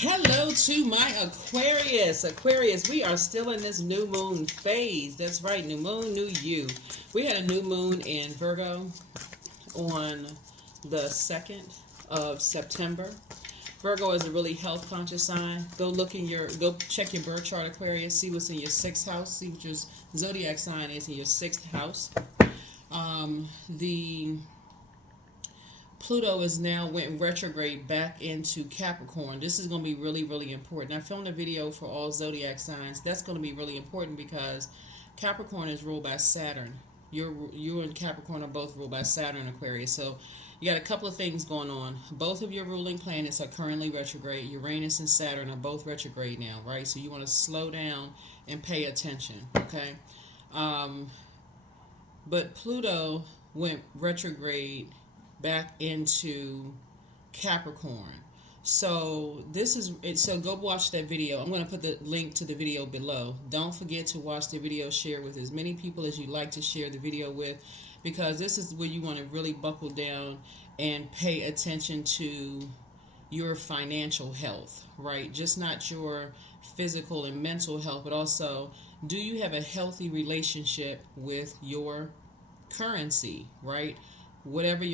Hello to my Aquarius. Aquarius, we are still in this new moon phase. That's right, new moon, new you. We had a new moon in Virgo on the 2nd of September. Virgo is a really health conscious sign. Go check your birth chart, Aquarius, see what's in your 6th house, see what your zodiac sign is in your 6th house. The Pluto is now went retrograde back into Capricorn. This is going to be really, really important. I filmed a video for all zodiac signs. That's going to be really important because Capricorn is ruled by Saturn. You and Capricorn are both ruled by Saturn, Aquarius. So you got a couple of things going on. Both of your ruling planets are currently retrograde. Uranus and Saturn are both retrograde now, right? So you want to slow down and pay attention, okay? But Pluto went retrograde back into Capricorn. So this is it. So go watch that video. I'm going to put the link to the video below. Don't forget to watch the video, share with as many people as you like to share the video with, because this is where you want to really buckle down and pay attention to your financial health, right? Just not your physical and mental health, but also, do you have a healthy relationship with your currency, right? Whatever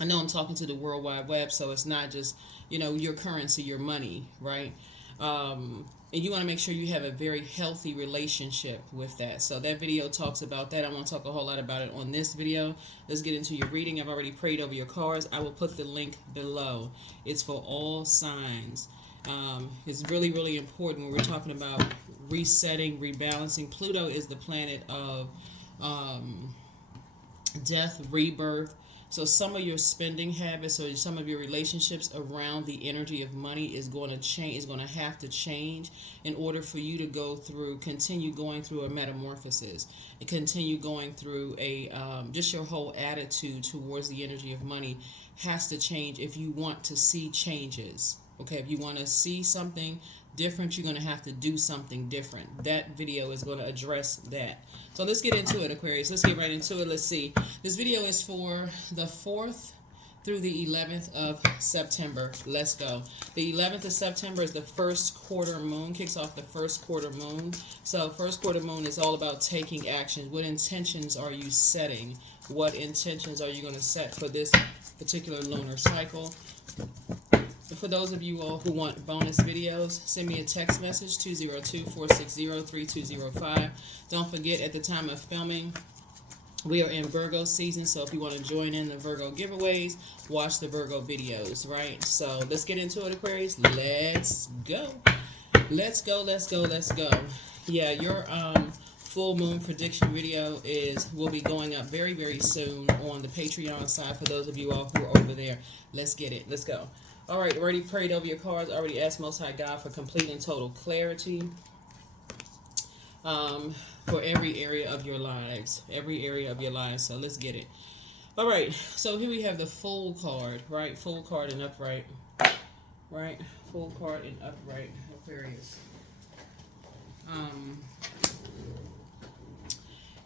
I know I'm talking to the World Wide Web, so it's not just, your currency, your money, right? And you want to make sure you have a very healthy relationship with that. So that video talks about that. I won't talk a whole lot about it on this video. Let's get into your reading. I've already prayed over your cards. I will put the link below. It's for all signs. It's really, really important when we're talking about resetting, rebalancing. Pluto is the planet of death, rebirth. So some of your spending habits or some of your relationships around the energy of money is going to change, is going to have to change in order for you to continue going through a metamorphosis and continue going through just your whole attitude towards the energy of money has to change if you want to see changes. Okay, if you want to see something different, you're going to have to do something different. That video is going to address that. So let's get into it, Aquarius. Let's get right into it. Let's see. This video is for the 4th through the 11th of September. Let's go. The 11th of September is the first quarter moon, kicks off the first quarter moon. So first quarter moon is all about taking action. What intentions are you setting? What intentions are you going to set for this particular lunar cycle? For those of you all who want bonus videos, send me a text message, 202-460-3205. Don't forget, at the time of filming, we are in Virgo season, so if you want to join in the Virgo giveaways, watch the Virgo videos, right? So let's get into it, Aquarius. Let's go. Let's go, let's go, let's go. Yeah, your full moon prediction video will be going up very, very soon on the Patreon side for those of you all who are over there. Let's get it. Let's go. All right, already prayed over your cards. Already asked Most High God for complete and total clarity for every area of your lives. Every area of your lives. So let's get it. All right, so here we have the Fool card, right? Fool card and upright. Right? Fool card and upright. Aquarius.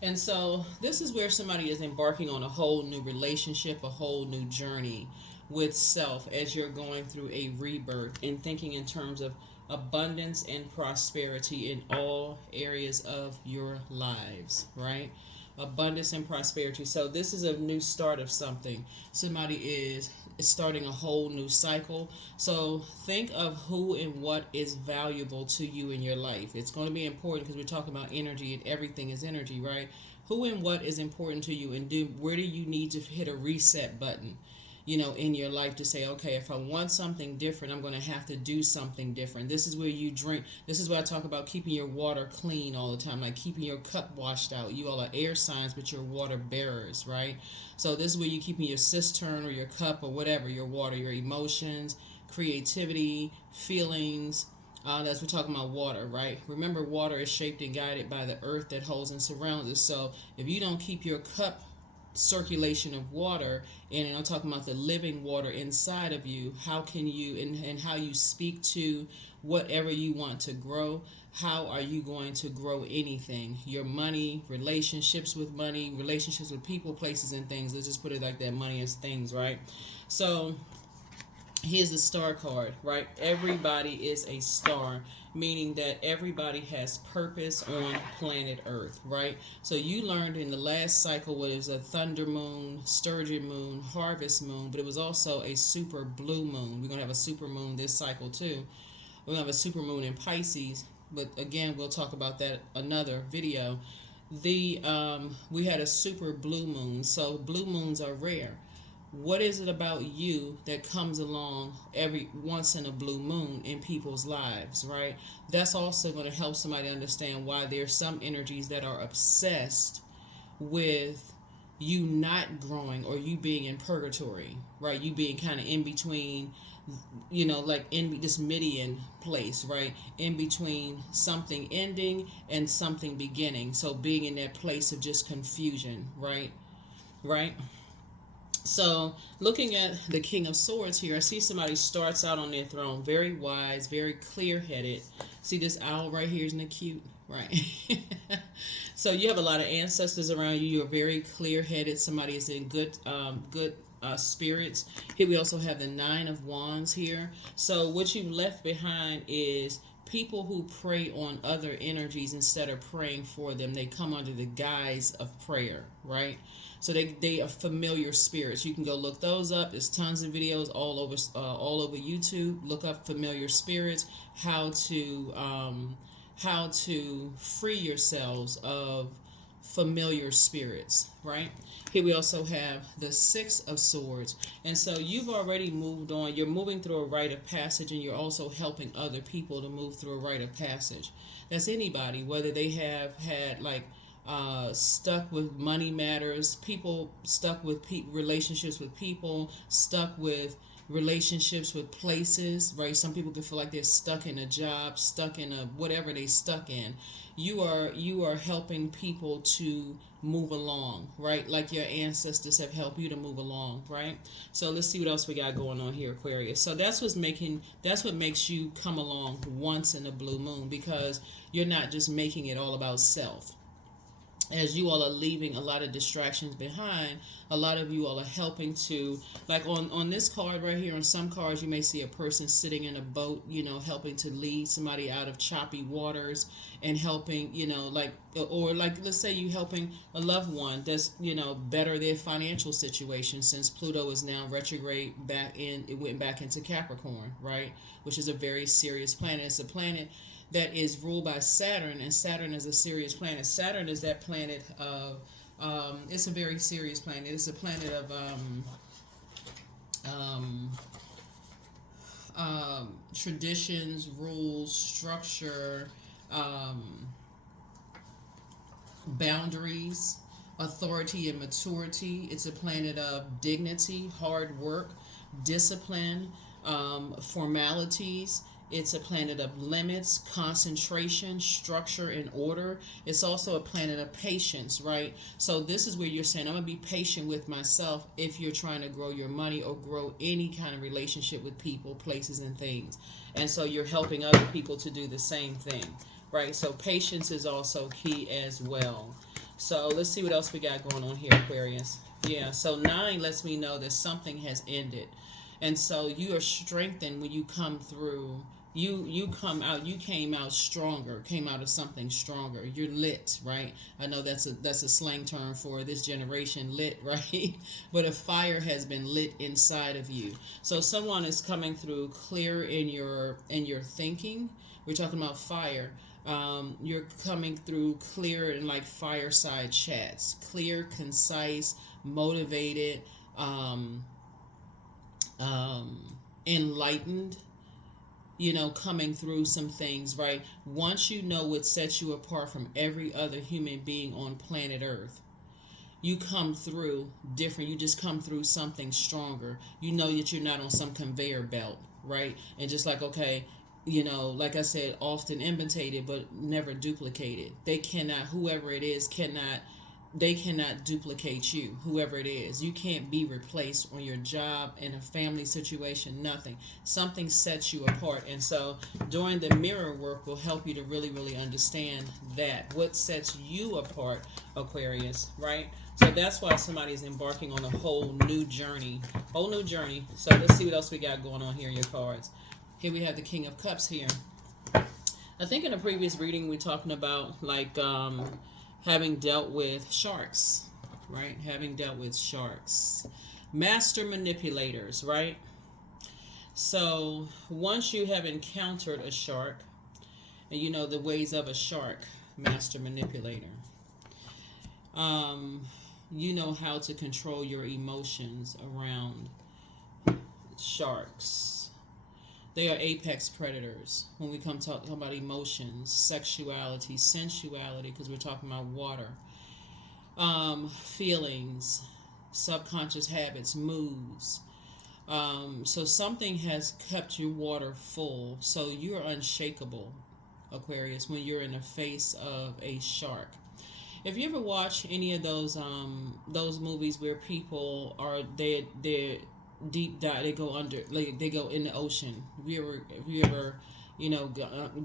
And so this is where somebody is embarking on a whole new relationship, a whole new journey with self as you're going through a rebirth and thinking in terms of abundance and prosperity in all areas of your lives, right? Abundance and prosperity. So this is a new start of something. Somebody is starting a whole new cycle. So think of who and what is valuable to you in your life. It's going to be important because we're talking about energy and everything is energy, right? Who and what is important to you, and where do you need to hit a reset button, in your life to say, okay, if I want something different, I'm going to have to do something different. This is where you drink. This is why I talk about keeping your water clean all the time, like keeping your cup washed out. You all are air signs, but you're water bearers, right? So this is where you're keeping your cistern or your cup or whatever, your water, your emotions, creativity, feelings. That's we're talking about water, right? Remember, water is shaped and guided by the earth that holds and surrounds us. So if you don't keep your cup circulation of water, and I'm talking about the living water inside of you, how can you and how you speak to whatever you want to grow, how are you going to grow anything? Your money, relationships with money, relationships with people, places, and things. Let's just put it like that. Money is things, right? So Here's the star card, right? Everybody is a star, meaning that everybody has purpose on planet Earth, right? So you learned in the last cycle what is a thunder moon, sturgeon moon, harvest moon, but it was also a super blue moon. We're going to have a super moon this cycle too. We're going to have a super moon in Pisces, but again, we'll talk about that another video. We had a super blue moon, so blue moons are rare. What is it about you that comes along every once in a blue moon in people's lives, right? That's also going to help somebody understand why there's some energies that are obsessed with you not growing, or you being in purgatory, right? You being kind of in between, like in this median place, right? In between something ending and something beginning. So being in that place of just confusion, right? Right? So, looking at the King of Swords here, I see somebody starts out on their throne, very wise, very clear-headed. See this owl right here, isn't it cute? Right. So you have a lot of ancestors around you. You're very clear-headed. Somebody is in good spirits. Here we also have the Nine of Wands here. So what you've left behind is people who prey on other energies instead of praying for them. They come under the guise of prayer, right? So they are familiar spirits. You can go look those up. There's tons of videos all over YouTube. Look up familiar spirits, how to free yourselves of familiar spirits, right? Here we also have the Six of Swords. And so you've already moved on. You're moving through a rite of passage, and you're also helping other people to move through a rite of passage. That's anybody, whether they have had stuck with money matters, people stuck with relationships with people, stuck with relationships with places, right? Some people can feel like they're stuck in a job, stuck in a whatever they stuck in. You are helping people to move along, right? Like your ancestors have helped you to move along, right? So let's see what else we got going on here, Aquarius. So that's what makes you come along once in a blue moon, because you're not just making it all about self. As you all are leaving a lot of distractions behind, a lot of you all are helping to, like on this card right here, on some cards you may see a person sitting in a boat, helping to lead somebody out of choppy waters, and helping, or let's say you helping a loved one that's, better their financial situation, since Pluto is now retrograde it went back into Capricorn, right? Which is a very serious planet. It's a planet that is ruled by Saturn, and Saturn is a serious planet. Saturn is that planet of, it's a very serious planet. It's a planet of traditions, rules, structure, boundaries, authority, and maturity. It's a planet of dignity, hard work, discipline, formalities. It's a planet of limits, concentration, structure, and order. It's also a planet of patience, right? So this is where you're saying, I'm going to be patient with myself if you're trying to grow your money or grow any kind of relationship with people, places, and things. And so you're helping other people to do the same thing, right? So patience is also key as well. So let's see what else we got going on here, Aquarius. Yeah, so 9 lets me know that something has ended. And so you are strengthened when you come through. You came out stronger, came out of something stronger. You're lit, right? I know that's a slang term for this generation, lit, right? But a fire has been lit inside of you. So someone is coming through clear in your thinking. We're talking about fire. You're coming through clear in like fireside chats, clear, concise, motivated, enlightened, coming through some things, right? Once you know what sets you apart from every other human being on planet Earth, you come through different. You just come through something stronger. You know that you're not on some conveyor belt, right? And just like, okay, like I said, often imitated but never duplicated. They cannot, whoever it is, cannot they cannot duplicate you, whoever it is. You can't be replaced on your job, in a family situation, nothing. Something sets you apart. And so doing the mirror work will help you to really, really understand that. What sets you apart, Aquarius, right? So that's why somebody is embarking on a whole new journey. Whole new journey. So let's see what else we got going on here in your cards. Here we have the King of Cups here. I think in a previous reading we're talking about like having dealt with sharks, right? Having dealt with sharks. Master manipulators, right? So once you have encountered a shark, and you know the ways of a shark, master manipulator, you know how to control your emotions around sharks. They are apex predators when we come talk about emotions, sexuality, sensuality, because we're talking about water, feelings, subconscious habits, moods. So something has kept your water full. So you're unshakable, Aquarius, when you're in the face of a shark. If you ever watch any of those movies where people are they're deep dive, they go under, like they go in the ocean. If you ever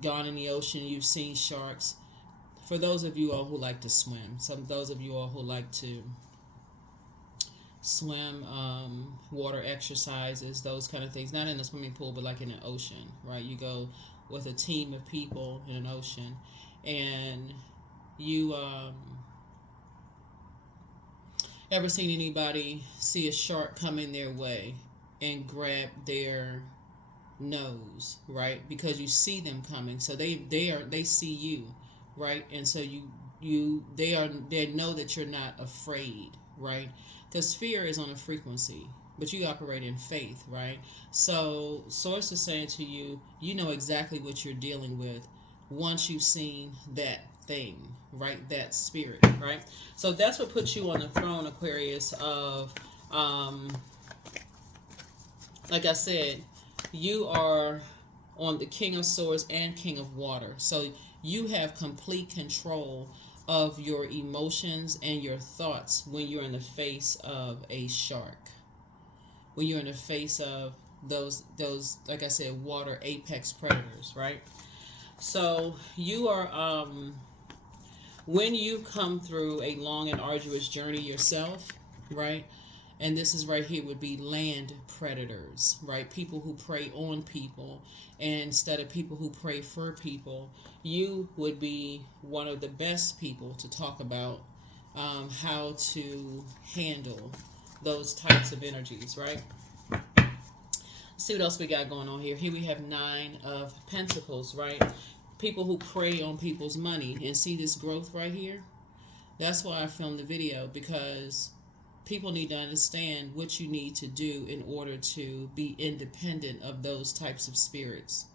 gone in the ocean, you've seen sharks. For those of you all who like to swim, those of you all who like to swim, water exercises, those kind of things, not in a swimming pool but like in an ocean, right? You go with a team of people in an ocean, and you ever seen anybody see a shark coming their way and grab their nose, right? Because you see them coming, so they see you, right? And so they know that you're not afraid, right? Because fear is on a frequency, but you operate in faith, right? So source is saying to you, you know exactly what you're dealing with once you've seen that thing, right? That spirit, right? So that's what puts you on the throne, Aquarius, of like I said, you are on the King of Swords and King of Water. So you have complete control of your emotions and your thoughts when you're in the face of a shark. When you're in the face of those like I said, water apex predators, right? So you are when you come through a long and arduous journey yourself, right? And this is right here would be land predators, right? People who prey on people, and instead of people who prey for people, you would be one of the best people to talk about how to handle those types of energies, right? Let's see what else we got going on here. Here we have 9 of Pentacles, right? People who prey on people's money, and see this growth right here. That's why I filmed the video, because people need to understand what you need to do in order to be independent of those types of spirits.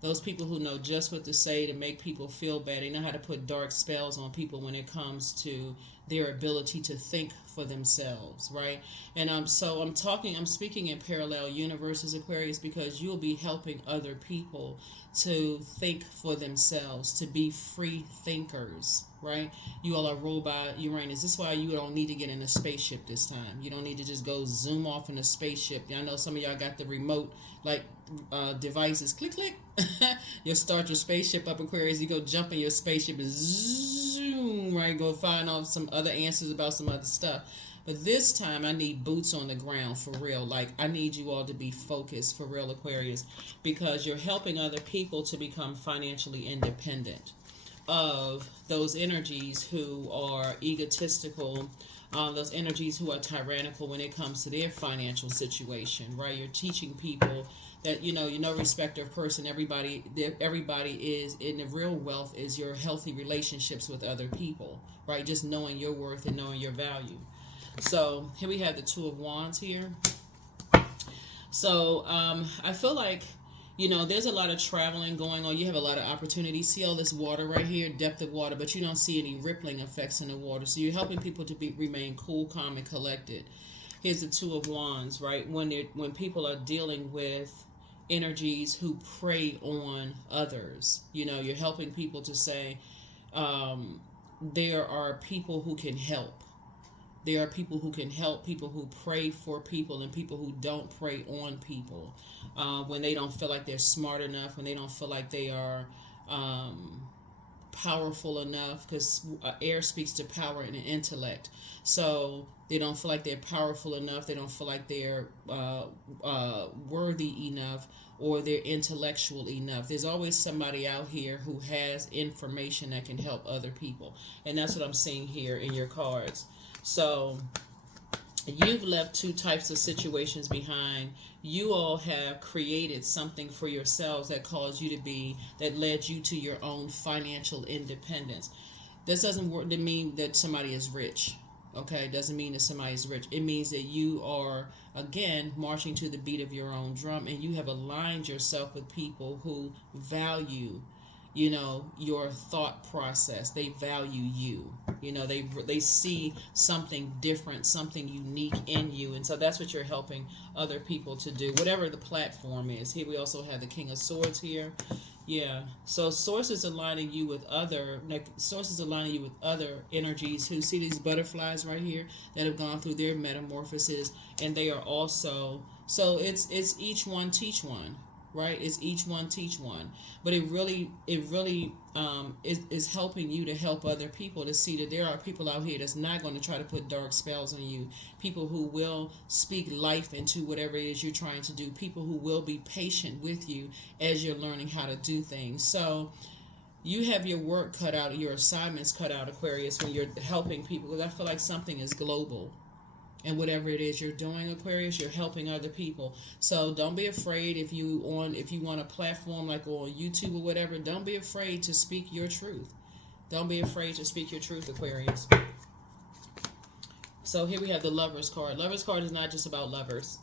Those people who know just what to say to make people feel bad. They know how to put dark spells on people when it comes to their ability to think for themselves, right? And I'm speaking in parallel universes, Aquarius, because you'll be helping other people to think for themselves, to be free thinkers, right? You all are ruled by Uranus. This is why you don't need to get in a spaceship this time. You don't need to just go zoom off in a spaceship. I know some of y'all got the remote devices. Click, click. You'll start your spaceship up, Aquarius. You go jump in your spaceship and zoom, right? Go find out some other answers about some other stuff. But this time I need boots on the ground for real. Like, I need you all to be focused for real, Aquarius, because you're helping other people to become financially independent of those energies who are egotistical, those energies who are tyrannical when it comes to their financial situation, right? You're teaching people that, you're no respecter of person. Everybody is, in the real wealth is your healthy relationships with other people, right? Just knowing your worth and knowing your value. So here we have the 2 of Wands here. So I feel like, there's a lot of traveling going on. You have a lot of opportunities. See all this water right here, depth of water, but you don't see any rippling effects in the water. So you're helping people to remain cool, calm, and collected. Here's the 2 of Wands, right? When people are dealing with energies who prey on others, you're helping people to say, there are people who can help. There are people who can help, people who pray for people, and people who don't pray on people. When they don't feel like they're smart enough, when they don't feel like they are powerful enough, because air speaks to power and intellect. So they don't feel like they're powerful enough. They don't feel like they're worthy enough, or they're intellectual enough. There's always somebody out here who has information that can help other people. And that's what I'm seeing here in your cards. So you've left two types of situations behind. You all have created something for yourselves that caused you to be, that led you to your own financial independence. This doesn't mean that somebody is rich. Okay, it doesn't mean that somebody is rich. It means that you are, again, marching to the beat of your own drum, and you have aligned yourself with people who value, your thought process. They value you. They see something different, something unique in you, and so that's what you're helping other people to do, whatever the platform is. Here we also have the King of Swords here. Yeah. So sources aligning you with other energies who see these butterflies right here that have gone through their metamorphosis, and they are also, so it's each one teach one. Right, it's each one teach one, but it really is helping you to help other people to see that there are people out here that's not going to try to put dark spells on you. People who will speak life into whatever it is you're trying to do. People who will be patient with you as you're learning how to do things. So you have your work cut out, your assignments cut out, Aquarius, when you're helping people, because I feel like something is global. And whatever it is you're doing, Aquarius, you're helping other people. So don't be afraid if you want a platform like on YouTube or whatever, don't be afraid to speak your truth. Don't be afraid to speak your truth, Aquarius. So here we have the Lovers card. Lovers card is not just about lovers.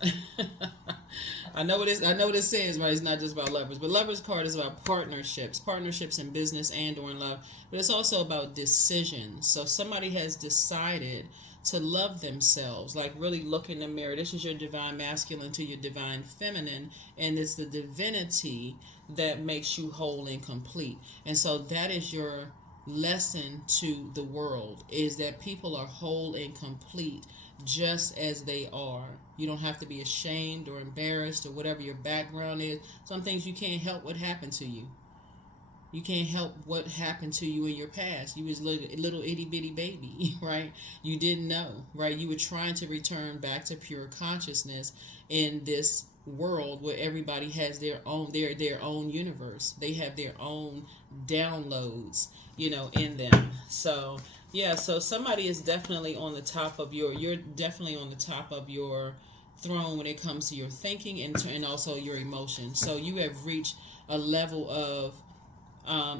I know what it says, right? It's not just about lovers, but Lovers card is about partnerships in business and or in love. But it's also about decisions. So somebody has decided to love themselves, like really look in the mirror. This is your divine masculine to your divine feminine, and it's the divinity that makes you whole and complete. And so that is your lesson to the world, is that people are whole and complete just as they are. You don't have to be ashamed or embarrassed or whatever your background is. Some things you can't help what happened to you. You can't help what happened to you in your past. You was a little itty bitty baby, right? You didn't know, right? You were trying to return back to pure consciousness in this world where everybody has their own universe. They have their own downloads, in them. So yeah, so somebody is definitely on the top of you're definitely on the top of your throne when it comes to your thinking and also your emotions. So you have reached a level of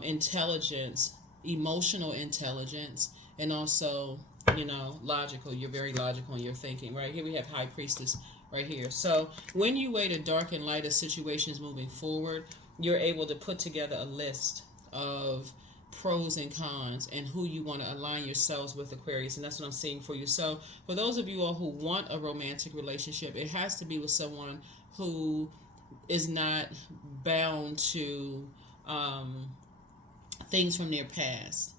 intelligence, emotional intelligence, and also, logical. You're very logical in your thinking, right? Here we have High Priestess right here. So when you weigh the dark and light of situations moving forward, you're able to put together a list of pros and cons and who you want to align yourselves with, Aquarius, and that's what I'm seeing for you. So for those of you all who want a romantic relationship, it has to be with someone who is not bound to things from their past,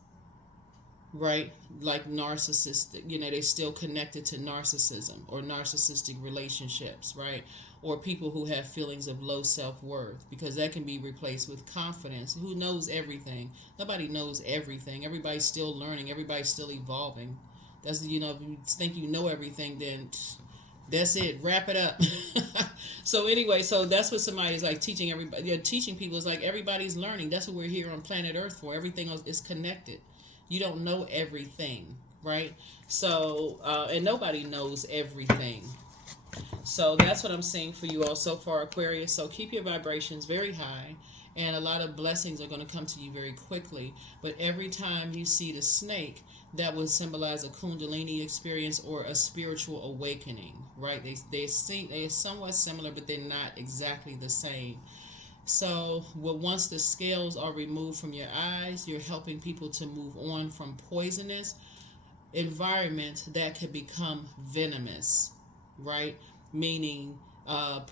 right? Like narcissistic, they're still connected to narcissism or narcissistic relationships, right? Or people who have feelings of low self-worth, because that can be replaced with confidence. Who knows everything? Nobody knows everything. Everybody's still learning. Everybody's still evolving. That's, if you think you know everything, then that's it. Wrap it up. So anyway, so that's what somebody is like teaching everybody. Teaching people is like everybody's learning. That's what we're here on planet Earth for. Everything else is connected. You don't know everything, right? So, and nobody knows everything. So that's what I'm seeing for you all so far, Aquarius. So keep your vibrations very high, and a lot of blessings are going to come to you very quickly. But every time you see the snake, that would symbolize a Kundalini experience or a spiritual awakening, right? They're somewhat similar, but they're not exactly the same. So once the scales are removed from your eyes, you're helping people to move on from poisonous environments that could become venomous, right? Meaning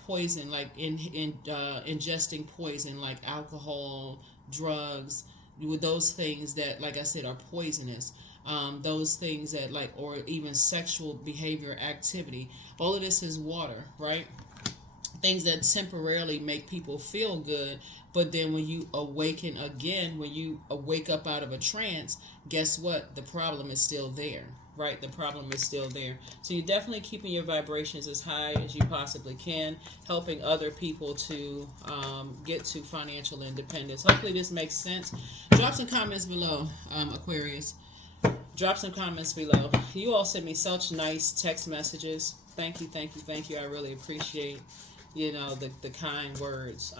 poison, like ingesting poison like alcohol, drugs, with those things that, like I said, are poisonous. Those things that, like, or even sexual behavior activity. All of this is water, right? Things that temporarily make people feel good, but then when you awaken again, when you wake up out of a trance, guess what? The problem is still there, right? The problem is still there. So you're definitely keeping your vibrations as high as you possibly can, helping other people to get to financial independence. Hopefully this makes sense. Drop some comments below, Aquarius. Drop some comments below. You all sent me such nice text messages. Thank you, thank you, thank you. I really appreciate, the kind words.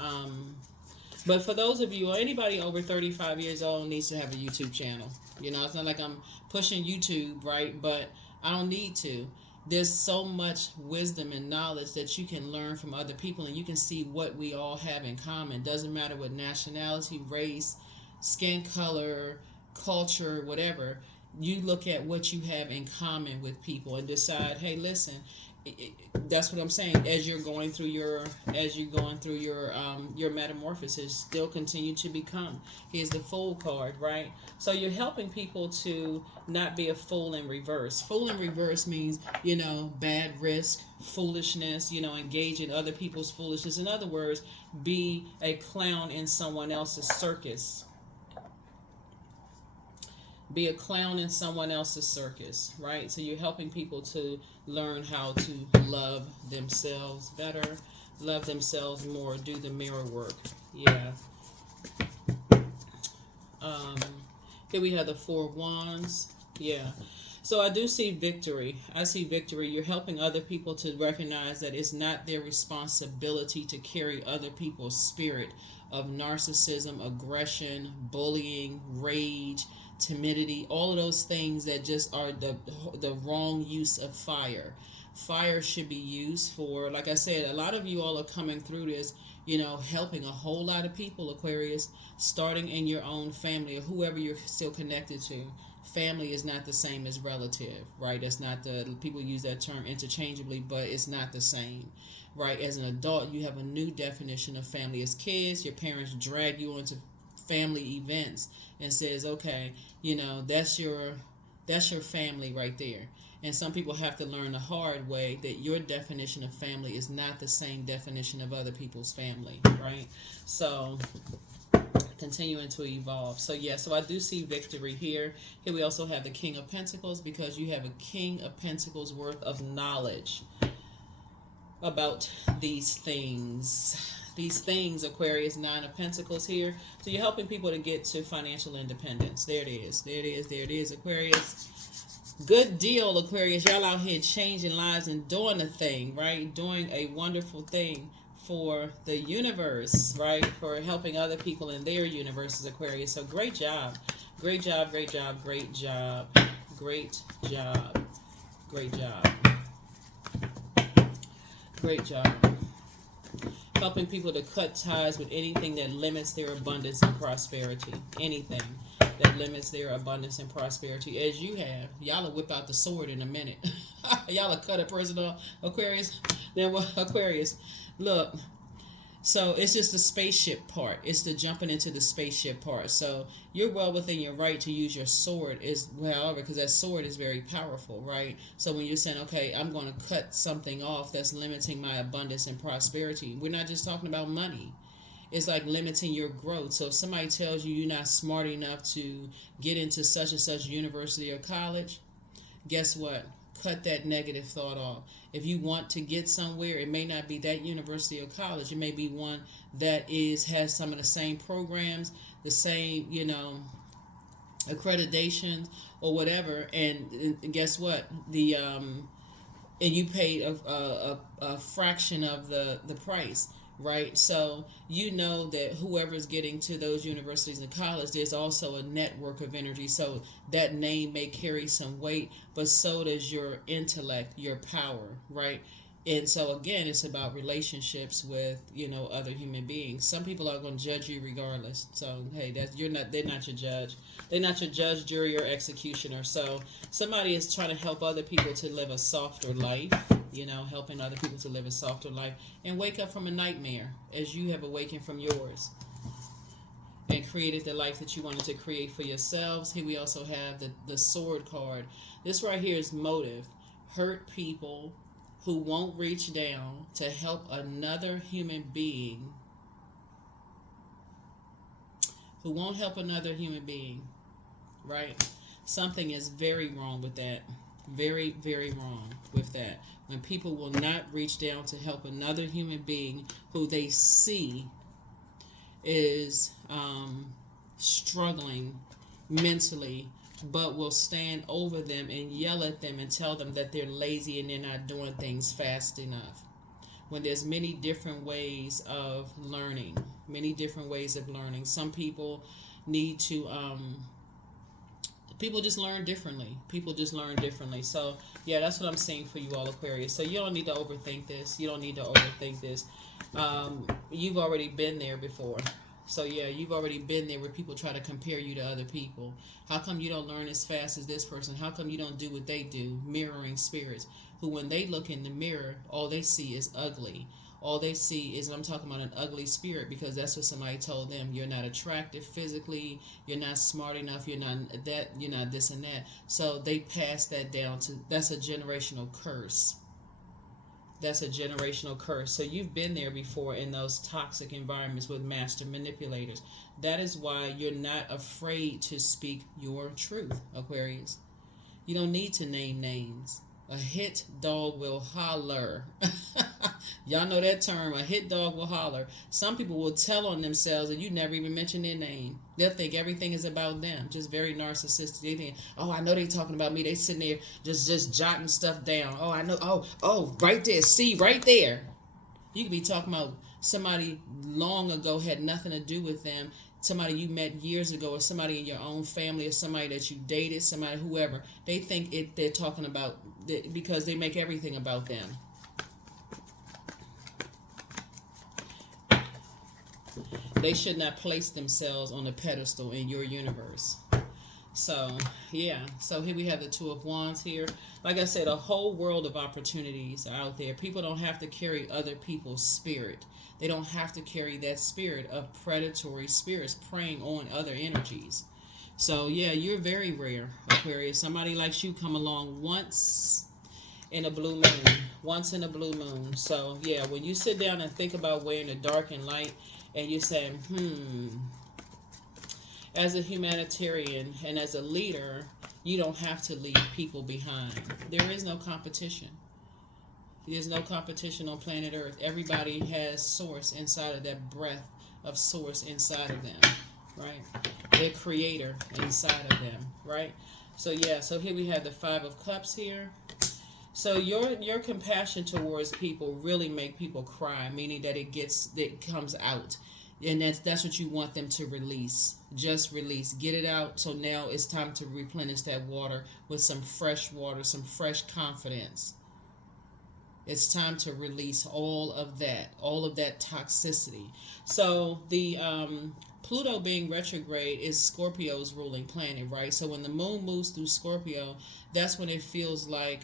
But for those of you or anybody over 35 years old needs to have a YouTube channel. It's not like I'm pushing YouTube, right? But I don't need to. There's so much wisdom and knowledge that you can learn from other people, and you can see what we all have in common. Doesn't matter what nationality, race, skin color, culture, whatever. You look at what you have in common with people and decide, hey, listen, that's what I'm saying. As you're going through your metamorphosis, still continue to become. Here's the Fool card, right? So you're helping people to not be a fool in reverse. Fool in reverse means, bad risk, foolishness, engage in other people's foolishness. In other words, be a clown in someone else's circus. Be a clown in someone else's circus, right? So you're helping people to learn how to love themselves better, love themselves more, do the mirror work. Yeah. Here we have the Four of Wands. Yeah. So I do see victory. I see victory. You're helping other people to recognize that it's not their responsibility to carry other people's spirit of narcissism, aggression, bullying, rage, timidity, all of those things that just are the wrong use of fire. Fire should be used for, like I said, a lot of you all are coming through this, helping a whole lot of people, Aquarius, starting in your own family or whoever you're still connected to. Family is not the same as relative, right? That's not people use that term interchangeably, but it's not the same, right? As an adult, you have a new definition of family. As kids, your parents drag you into family events and says, okay, that's your family right there. And some people have to learn the hard way that your definition of family is not the same definition of other people's family, right? So continuing to evolve. So I do see victory here. Here we also have the King of Pentacles, because you have a King of Pentacles worth of knowledge about these things. Aquarius, Nine of Pentacles here. So you're helping people to get to financial independence. There it is, Aquarius. Good deal, Aquarius. Y'all out here changing lives and doing a thing, right? Doing a wonderful thing for the universe, right? For helping other people in their universes, Aquarius. So great job. Great job. Helping people to cut ties with anything that limits their abundance and prosperity. Anything that limits their abundance and prosperity, as you have. Y'all will whip out the sword in a minute. Y'all will cut a person off, Aquarius. Then Aquarius, look. So it's just the spaceship part. It's the jumping into the spaceship part. So you're well within your right to use your sword, however, because that sword is very powerful, right? So when you're saying, okay, I'm going to cut something off that's limiting my abundance and prosperity, we're not just talking about money. It's like limiting your growth. So if somebody tells you you're not smart enough to get into such and such university or college, guess what? Cut that negative thought off. If you want to get somewhere, it may not be that university or college. It may be one that has some of the same programs, the same, accreditations or whatever. And guess what? And you paid a fraction of the price. Right? So that whoever's getting to those universities and college, there's also a network of energy. So that name may carry some weight, but so does your intellect, your power, right? And so again, it's about relationships with, other human beings. Some people are going to judge you regardless. So hey, they're not your judge. They're not your judge, jury, or executioner. So somebody is trying to help other people to live a softer life, helping other people to live a softer life and wake up from a nightmare as you have awakened from yours. and created the life that you wanted to create for yourselves. Here we also have the sword card. This right here is motive. Hurt people who won't reach down to help another human being. Who won't help another human being. Right? Something is very wrong with that. Very, very wrong with that. When people will not reach down to help another human being who they see is struggling mentally, but will stand over them and yell at them and tell them that they're lazy and they're not doing things fast enough. When there's many different ways of learning, Some people need to people just learn differently. So yeah, that's what I'm saying for you all, Aquarius. So you don't need to overthink this. You've already been there before. So yeah, you've already been there where people try to compare you to other people. How come you don't learn as fast as this person? How come you don't do what they do? Mirroring spirits who, when they look in the mirror, all they see is ugly. All they see is, I'm talking about an ugly spirit, because that's what somebody told them. You're not attractive physically. You're not smart enough. You're not that. You're not this and that. So they pass that down to, that's a generational curse. So you've been there before in those toxic environments with master manipulators. That is why you're not afraid to speak your truth, Aquarius. You don't need to name names. A hit dog will holler. Y'all know that term, a hit dog will holler. Some people will tell on themselves and you never even mention their name. They'll think everything is about them. Just very narcissistic. They think, oh, I know they talking about me. They sitting there just jotting stuff down. Oh, I know. Oh, right there. See, right there. You could be talking about somebody long ago had nothing to do with them. Somebody you met years ago, or somebody in your own family, or somebody that you dated, somebody, whoever. They think they're talking about, because they make everything about them. They should not place themselves on a pedestal in your universe. So, yeah. So here we have the Two of Wands here. Like I said, a whole world of opportunities are out there. People don't have to carry other people's spirit. They don't have to carry that spirit of predatory spirits preying on other energies. So, yeah, you're very rare, Aquarius. Somebody like you come along once in a blue moon. So, yeah, when you sit down and think about weighing the dark and light, and you say, as a humanitarian and as a leader, you don't have to leave people behind. There is no competition. There's no competition on planet Earth. Everybody has source inside of that breath of source inside of them, right? Their creator inside of them, right? So yeah, so here we have the Five of Cups here. So your compassion towards people really make people cry, meaning that it comes out. And that's what you want them to release. Just release. Get it out. So now it's time to replenish that water with some fresh water, some fresh confidence. It's time to release all of that toxicity. So the Pluto being retrograde is Scorpio's ruling planet, right? So when the moon moves through Scorpio, that's when it feels like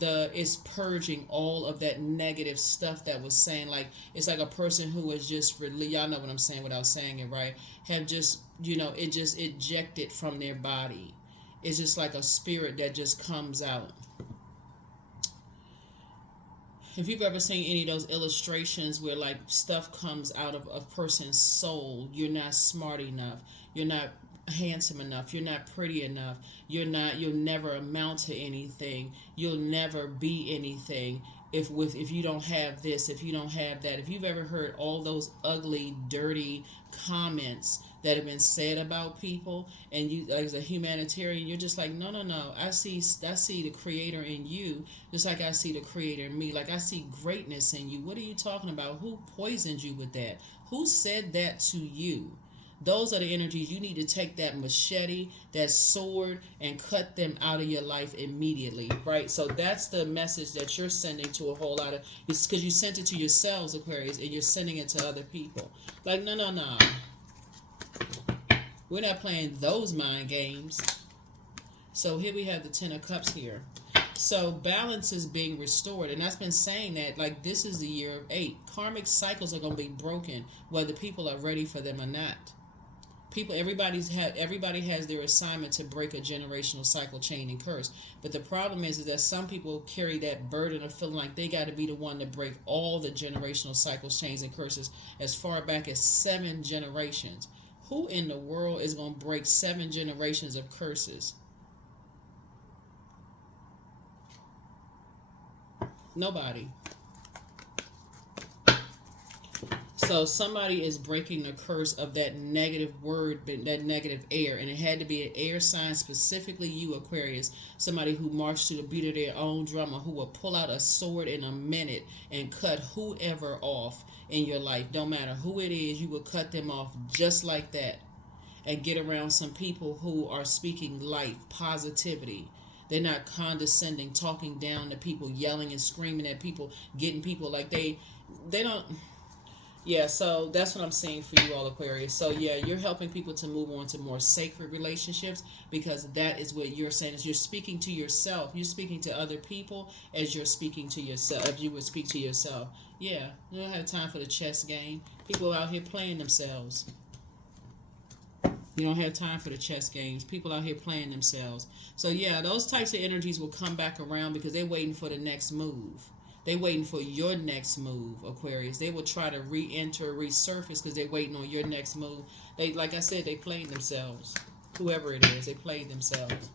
it's purging all of that negative stuff that was saying, like it's like a person who was just really, y'all know what I'm saying without saying it, right? Have just, it just ejected from their body. It's just like a spirit that just comes out. If you've ever seen any of those illustrations where like stuff comes out of a person's soul, you're not smart enough, you're not handsome enough, you're not pretty enough, you'll never amount to anything, you'll never be anything if you don't have this, if you don't have that. If you've ever heard all those ugly, dirty comments that have been said about people, and you as a humanitarian, you're just like, no, I see the creator in you, just like I see the creator in me. Like I see greatness in you. What are you talking about? Who poisoned you with that? Who said that to you? Those are the energies. You need to take that machete, that sword, and cut them out of your life immediately, right? So that's the message that you're sending to a whole lot of, it's because you sent it to yourselves, Aquarius, and you're sending it to other people. Like, no. We're not playing those mind games. So here we have the Ten of Cups here. So balance is being restored, and that's been saying that like this is the year of 8. Karmic cycles are going to be broken, whether people are ready for them or not. Everybody has their assignment to break a generational cycle, chain, and curse. But the problem is that some people carry that burden of feeling like they got to be the one to break all the generational cycles, chains, and curses as far back as 7 generations. Who in the world is going to break 7 generations of curses? Nobody. So somebody is breaking the curse of that negative word, that negative air, and it had to be an air sign, specifically you, Aquarius. Somebody who marched to the beat of their own drum, or who will pull out a sword in a minute and cut whoever off in your life. Don't matter who it is, you will cut them off just like that, and get around some people who are speaking life, positivity. They're not condescending, talking down to people, yelling and screaming at people, getting people like they don't. Yeah, so that's what I'm saying for you all, Aquarius. So yeah, you're helping people to move on to more sacred relationships, because that is what you're saying, is you're speaking to yourself. You're speaking to other people as you're speaking to yourself, if you would speak to yourself. Yeah, you don't have time for the chess game. People out here playing themselves. You don't have time for the chess games. People out here playing themselves. So yeah, those types of energies will come back around because they're waiting for the next move. They're waiting for your next move, Aquarius. They will try to re-enter, resurface because they're waiting on your next move. They, like I said, they played themselves. Whoever it is, they played themselves.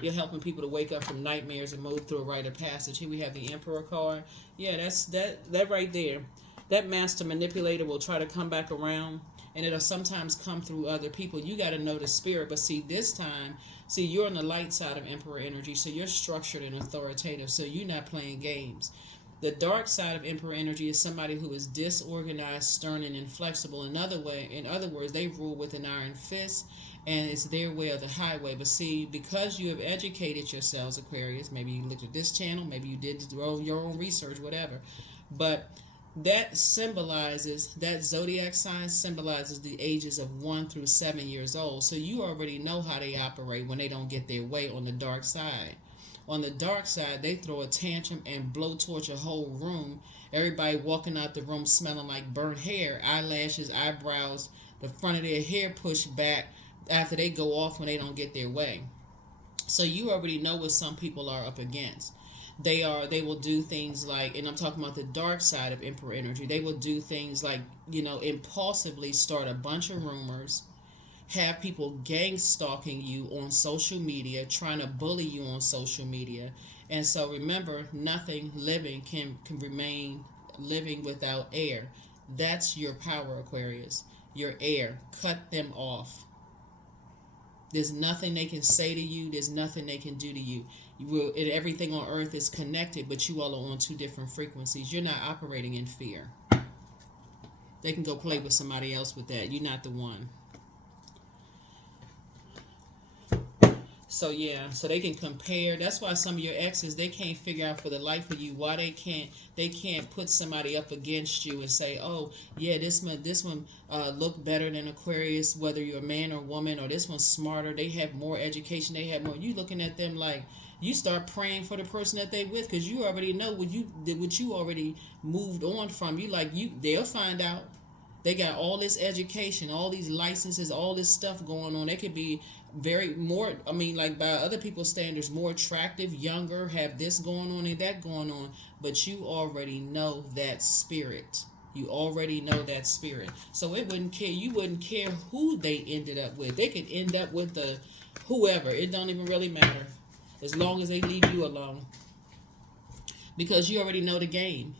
You're helping people to wake up from nightmares and move through a rite of passage. Here we have the Emperor card. Yeah, that's that right there. That master manipulator will try to come back around, and it'll sometimes come through other people. You got to know the spirit. But see, this time, you're on the light side of Emperor energy, so you're structured and authoritative, so you're not playing games. The dark side of Emperor energy is somebody who is disorganized, stern, and inflexible. In other words, they rule with an iron fist, and it's their way or the highway. But see, because you have educated yourselves, Aquarius, maybe you looked at this channel, maybe you did your own research, whatever. But that Zodiac sign symbolizes the ages of 1 through 7 years old. So you already know how they operate when they don't get their way on the dark side. On the dark side, they throw a tantrum and blowtorch a whole room. Everybody walking out the room smelling like burnt hair, eyelashes, eyebrows, the front of their hair pushed back after they go off when they don't get their way. So you already know what some people are up against. They will do things like, and I'm talking about the dark side of Emperor energy, they will do things like, impulsively start a bunch of rumors, have people gang stalking you on social media, trying to bully you on social media. And so remember, nothing living can remain living without air. That's your power, Aquarius. Your air. Cut them off. There's nothing they can say to you. There's nothing they can do to you. Everything on earth is connected, but you all are on 2 different frequencies. You're not operating in fear. They can go play with somebody else with that. You're not the one. So yeah, so they can compare. That's why some of your exes, they can't figure out for the life of you why they can't put somebody up against you and say, oh yeah, this one look better than Aquarius, whether you're a man or woman, or this one's smarter, they have more education, they have more. You looking at them like, you start praying for the person that they with, because you already know what you already moved on from. They'll find out. They got all this education, all these licenses, all this stuff going on. They could be by other people's standards, more attractive, younger, have this going on and that going on. But you already know that spirit. You already know that spirit. So you wouldn't care who they ended up with. They could end up with whoever. It don't even really matter, as long as they leave you alone. Because you already know the game.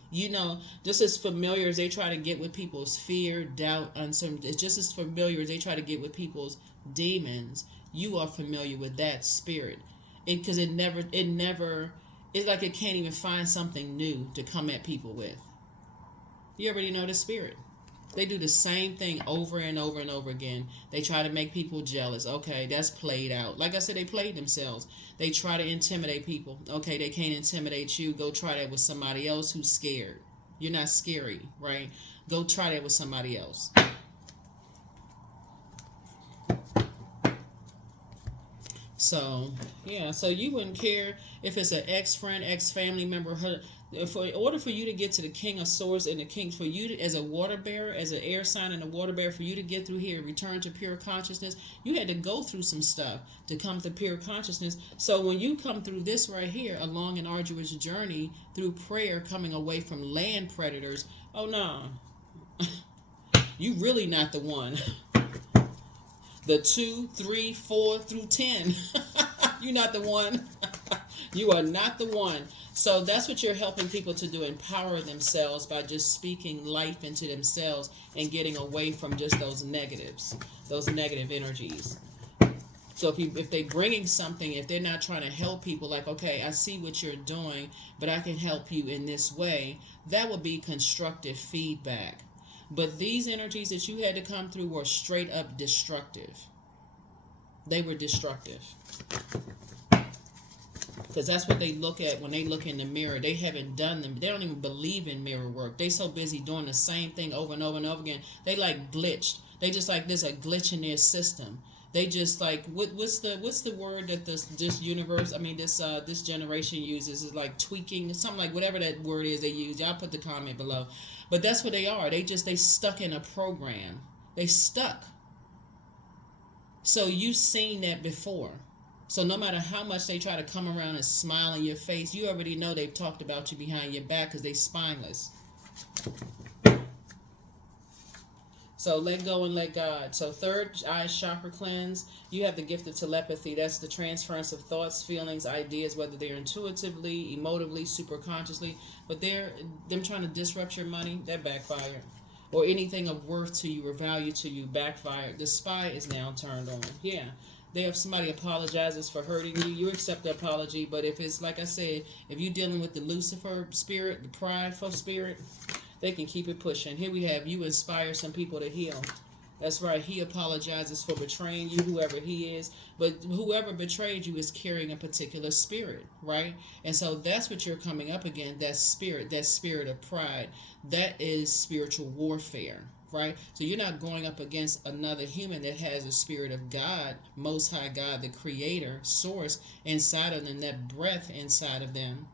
Just as familiar as they try to get with people's fear, doubt, uncertainty, it's just as familiar as they try to get with people's demons. You are familiar with that spirit. Because it never, it's like it can't even find something new to come at people with. You already know the spirit. They do the same thing over and over and over again. They try to make people jealous. Okay, that's played out. Like I said, they played themselves. They try to intimidate people. Okay, they can't intimidate you. Go try that with somebody else who's scared. You're not scary, right? Go try that with somebody else. So, yeah, so you wouldn't care if it's an ex-friend, ex-family member. In order for you to get to the King of Swords and the King, for you to, as a water bearer, as an air sign and a water bearer, for you to get through here, return to pure consciousness, you had to go through some stuff to come to pure consciousness. So when you come through this right here, a long and arduous journey through prayer, coming away from land predators, oh no, you really not the one. The 2, 3, 4 through 10. You're not the one. You are not the one. So that's what you're helping people to do, empower themselves by just speaking life into themselves and getting away from just those negatives, those negative energies. So if they're bringing something, if they're not trying to help people, like, okay, I see what you're doing, but I can help you in this way, that would be constructive feedback. But these energies that you had to come through were straight up destructive. They were destructive. Because that's what they look at when they look in the mirror. They haven't done them. They don't even believe in mirror work. They so busy doing the same thing over and over and over again. They like glitched. They just like there's a glitch in their system. They just like what's the word that this generation uses is like tweaking, something like whatever that word is they use. Y'all put the comment below. But that's what they are. They stuck in a program. They stuck. So you've seen that before. So no matter how much they try to come around and smile in your face, you already know they've talked about you behind your back because they're spineless. So let go and let God. So third eye chakra cleanse. You have the gift of telepathy. That's the transference of thoughts, feelings, ideas, whether they're intuitively, emotively, superconsciously. But them trying to disrupt your money, that backfired. Or anything of worth to you or value to you, backfired. The spy is now turned on. Yeah. If somebody apologizes for hurting you, you accept the apology. But if it's, like I said, if you're dealing with the Lucifer spirit, the prideful spirit, they can keep it pushing. Here we have, you inspire some people to heal. That's right. He apologizes for betraying you, whoever he is. But whoever betrayed you is carrying a particular spirit, right? And so that's what you're coming up against, that spirit of pride. That is spiritual warfare, right? So you're not going up against another human that has a spirit of God, Most High God, the Creator, Source, inside of them, that breath inside of them.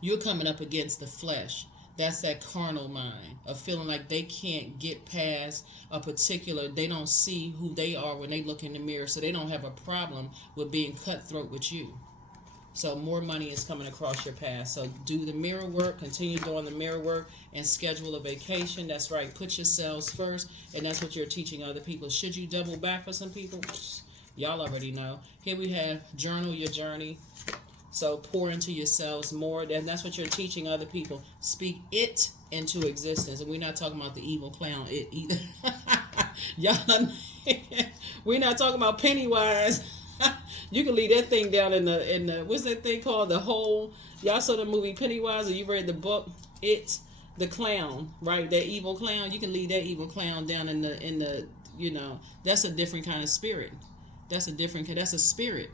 You're coming up against the flesh. That's that carnal mind of feeling like they can't get past a particular, they don't see who they are when they look in the mirror, so they don't have a problem with being cutthroat with you. So more money is coming across your path. So do the mirror work, continue doing the mirror work, and schedule a vacation. That's right. Put yourselves first, and that's what you're teaching other people. Should you double back for some people? Y'all already know. Here we have journal your journey. So pour into yourselves more, and that's what you're teaching other people. Speak it into existence, and we're not talking about the evil clown it either. Y'all, we're not talking about Pennywise. You can leave that thing down in the what's that thing called, the hole. Y'all saw the movie Pennywise, or you read the book It, the clown, right? That evil clown. You can leave that evil clown down in the that's a different kind of spirit. That's a spirit,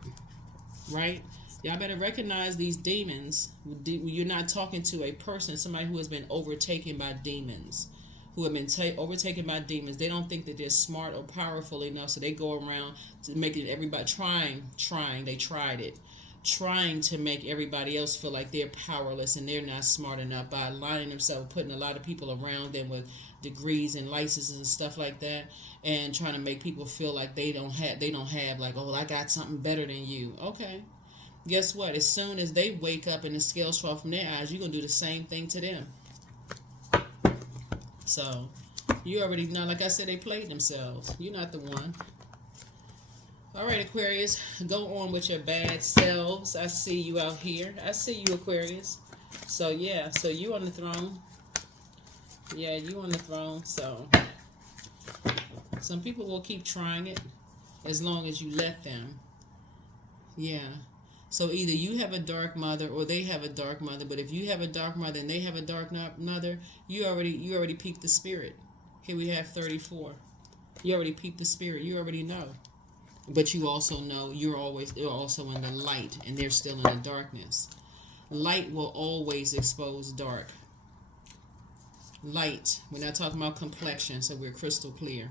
right? Y'all better recognize these demons. You're not talking to a person, somebody who has been overtaken by demons. Who have been overtaken by demons. They don't think that they're smart or powerful enough, so they go around to making everybody they tried it. Trying to make everybody else feel like they're powerless and they're not smart enough by aligning themselves, putting a lot of people around them with degrees and licenses and stuff like that, and trying to make people feel like they don't have like, oh, I got something better than you. Okay. Guess what? As soon as they wake up and the scales fall from their eyes, you're going to do the same thing to them. So, you already know, like I said, they played themselves. You're not the one. All right, Aquarius, go on with your bad selves. I see you out here. I see you, Aquarius. So, yeah, so you on the throne. Yeah, you on the throne. So, some people will keep trying it as long as you let them. Yeah. So either you have a dark mother or they have a dark mother. But if you have a dark mother and they have a dark mother, you already peeped the spirit. Here we have 34. You already peeped the spirit. You already know. But you also know you're also in the light and they're still in the darkness. Light will always expose dark. Light. We're not talking about complexion, so we're crystal clear.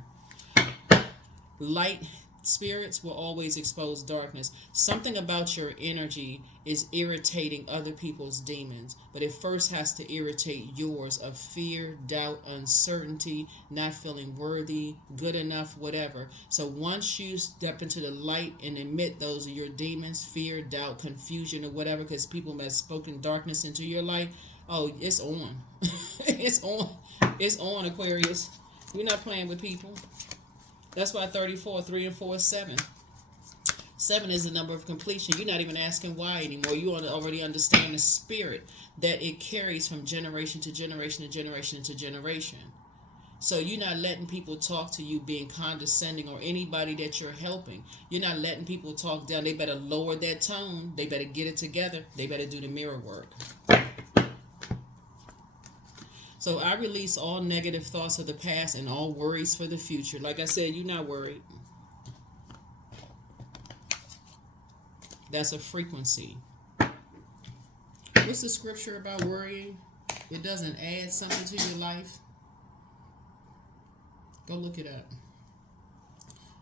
Light spirits will always expose darkness. Something about your energy is irritating other people's demons, but it first has to irritate yours of fear, doubt, uncertainty, not feeling worthy, good enough, whatever. So once you step into the light and admit those are your demons, fear, doubt, confusion, or whatever, because people have spoken darkness into your life, oh, it's on. It's on. It's on, Aquarius. You're not playing with people. That's why 34, 3 and 4 is 7. 7 is the number of completion. You're not even asking why anymore. You already understand the spirit that it carries from generation to generation to generation to generation. So you're not letting people talk to you being condescending, or anybody that you're helping. You're not letting people talk down. They better lower that tone. They better get it together. They better do the mirror work. So I release all negative thoughts of the past and all worries for the future. Like I said, you're not worried. That's a frequency. What's the scripture about worrying? It doesn't add something to your life. Go look it up.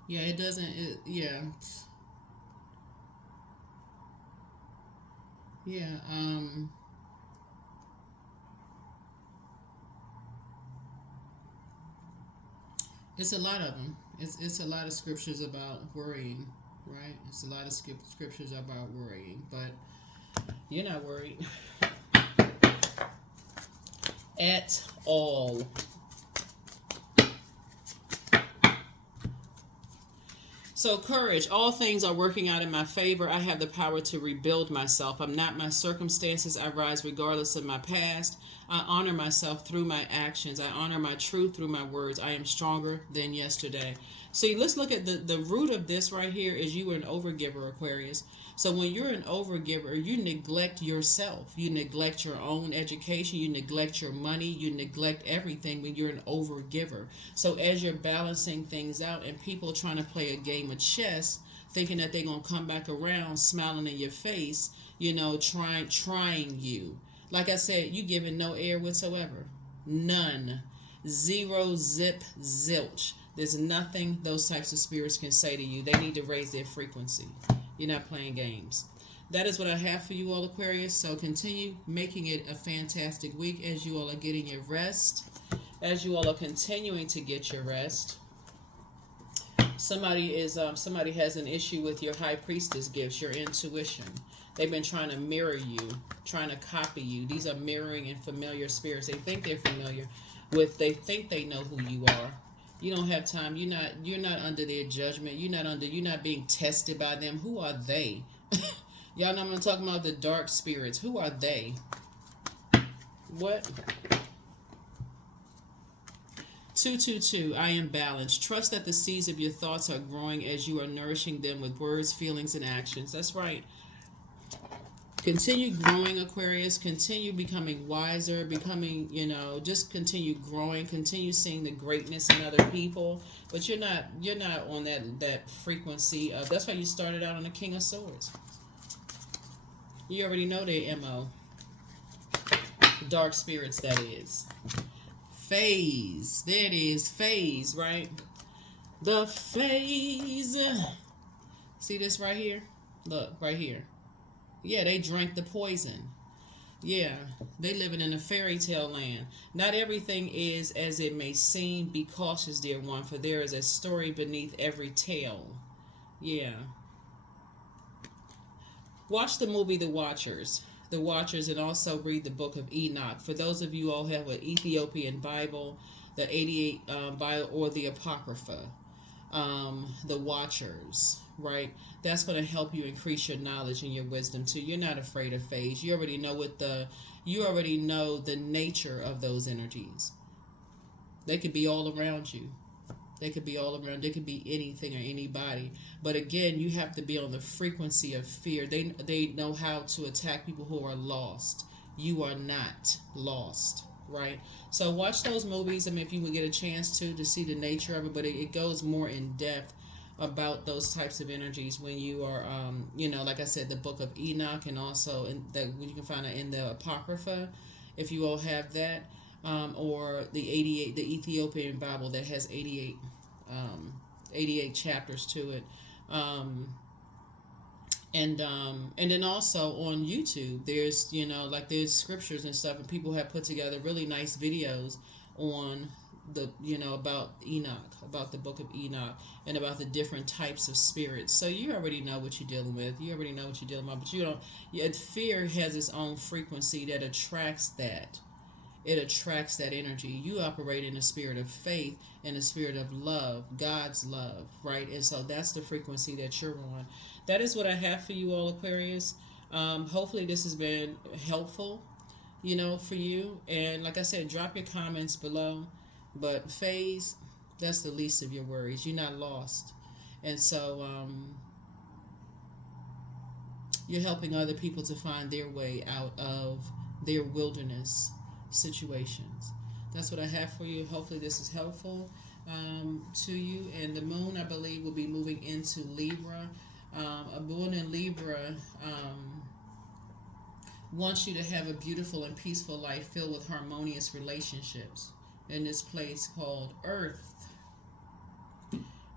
Yeah, it doesn't. Yeah. It's a lot of them. It's a lot of scriptures about worrying, right? It's a lot of scriptures about worrying, but you're not worried at all. So courage, all things are working out in my favor. I have the power to rebuild myself. I'm not my circumstances. I rise regardless of my past. I honor myself through my actions. I honor my truth through my words. I am stronger than yesterday. See, let's look at the root of this right here is you are an overgiver, Aquarius. So when you're an overgiver, you neglect yourself. You neglect your own education. You neglect your money. You neglect everything when you're an overgiver. So as you're balancing things out and people trying to play a game of chess, thinking that they're going to come back around smiling in your face, trying you. Like I said, you giving no air whatsoever. None. Zero, zip, zilch. There's nothing those types of spirits can say to you. They need to raise their frequency. You're not playing games. That is what I have for you all, Aquarius. So continue making it a fantastic week as you all are getting your rest. As you all are continuing to get your rest. Somebody has an issue with your high priestess gifts, your intuition. They've been trying to mirror you, trying to copy you. These are mirroring and familiar spirits. They think they're familiar they think they know who you are. You don't have time. You're not under their judgment. You're not being tested by them. Who are they? Y'all know I'm talking about the dark spirits. Who are they? What? 222, I am balanced. Trust that the seeds of your thoughts are growing as you are nourishing them with words, feelings, and actions. That's right. Continue growing, Aquarius. Continue becoming wiser, just continue growing. Continue seeing the greatness in other people. But you're not on that frequency of. That's why you started out on the King of Swords. You already know their MO. Dark spirits, that is. Phase. There it is. Phase, right? The phase. See this right here? Look, right here. Yeah, they drank the poison. Yeah, they living in a fairy tale land. Not everything is as it may seem. Be cautious, dear one, for there is a story beneath every tale. Yeah. Watch the movie The Watchers, and also read the book of Enoch. For those of you all who have an Ethiopian Bible, the 88 Bible, or the Apocrypha, The Watchers, right? That's going to help you increase your knowledge and your wisdom too. You're not afraid of phase. You already know the nature of those energies. They could be all around you. They could be anything or anybody. But again, you have to be on the frequency of fear. They know how to attack people who are lost. You are not lost, right? So watch those movies. I mean, if you would get a chance to see the nature of it, but it goes more in depth about those types of energies when you are, like I said, the book of Enoch, and also you can find it in the Apocrypha, if you all have that, or the 88, the Ethiopian Bible that has 88 88 chapters to it. Um, and then also on YouTube, there's like there's scriptures and stuff, and people have put together really nice videos on the about Enoch, about the book of Enoch, and about the different types of spirits. So you already know what you're dealing with. You already know what you're dealing with, but you don't. Fear has its own frequency that attracts that. It attracts that energy. You operate in a spirit of faith and a spirit of love, God's love, right? And so that's the frequency that you're on. That is what I have for you all, Aquarius. Hopefully this has been helpful, for you. And like I said, drop your comments below. But phase, that's the least of your worries. You're not lost. And so you're helping other people to find their way out of their wilderness situations. That's what I have for you. Hopefully this is helpful to you. And the moon, I believe, will be moving into Libra. A moon in Libra wants you to have a beautiful and peaceful life filled with harmonious relationships in this place called Earth.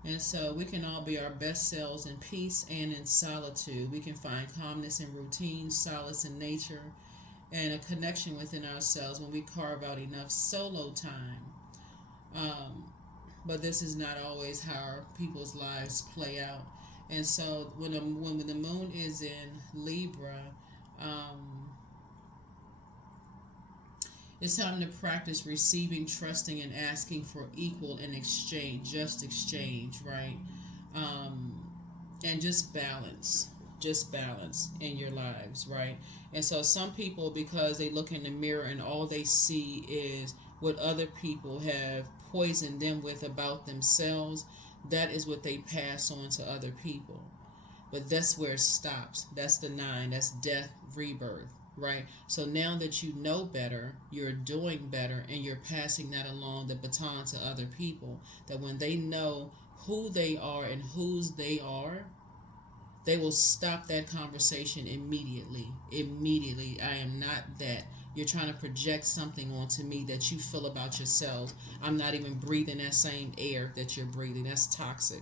And so we can all be our best selves in peace and in solitude. We can find calmness in routine, solace in nature, and a connection within ourselves when we carve out enough solo time. But this is not always how people's lives play out. And so when the moon is in Libra, it's time to practice receiving, trusting, and asking for equal in exchange, just exchange, right? And just balance in your lives, right? And so some people, because they look in the mirror and all they see is what other people have poisoned them with about themselves, that is what they pass on to other people. But that's where it stops. That's the 9. That's death, rebirth, right? So now that you know better, you're doing better, and you're passing that along, the baton, to other people, that when they know who they are and whose they are, they will stop that conversation immediately. Immediately. I am not that. You're trying to project something onto me that you feel about yourself. I'm not even breathing that same air that you're breathing. That's toxic.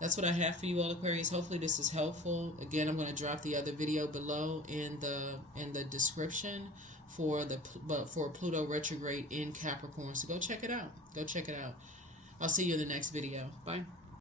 That's what I have for you all, Aquarius. Hopefully this is helpful. Again, I'm going to drop the other video below in the description for Pluto retrograde in Capricorn. So go check it out. I'll see you in the next video. Bye.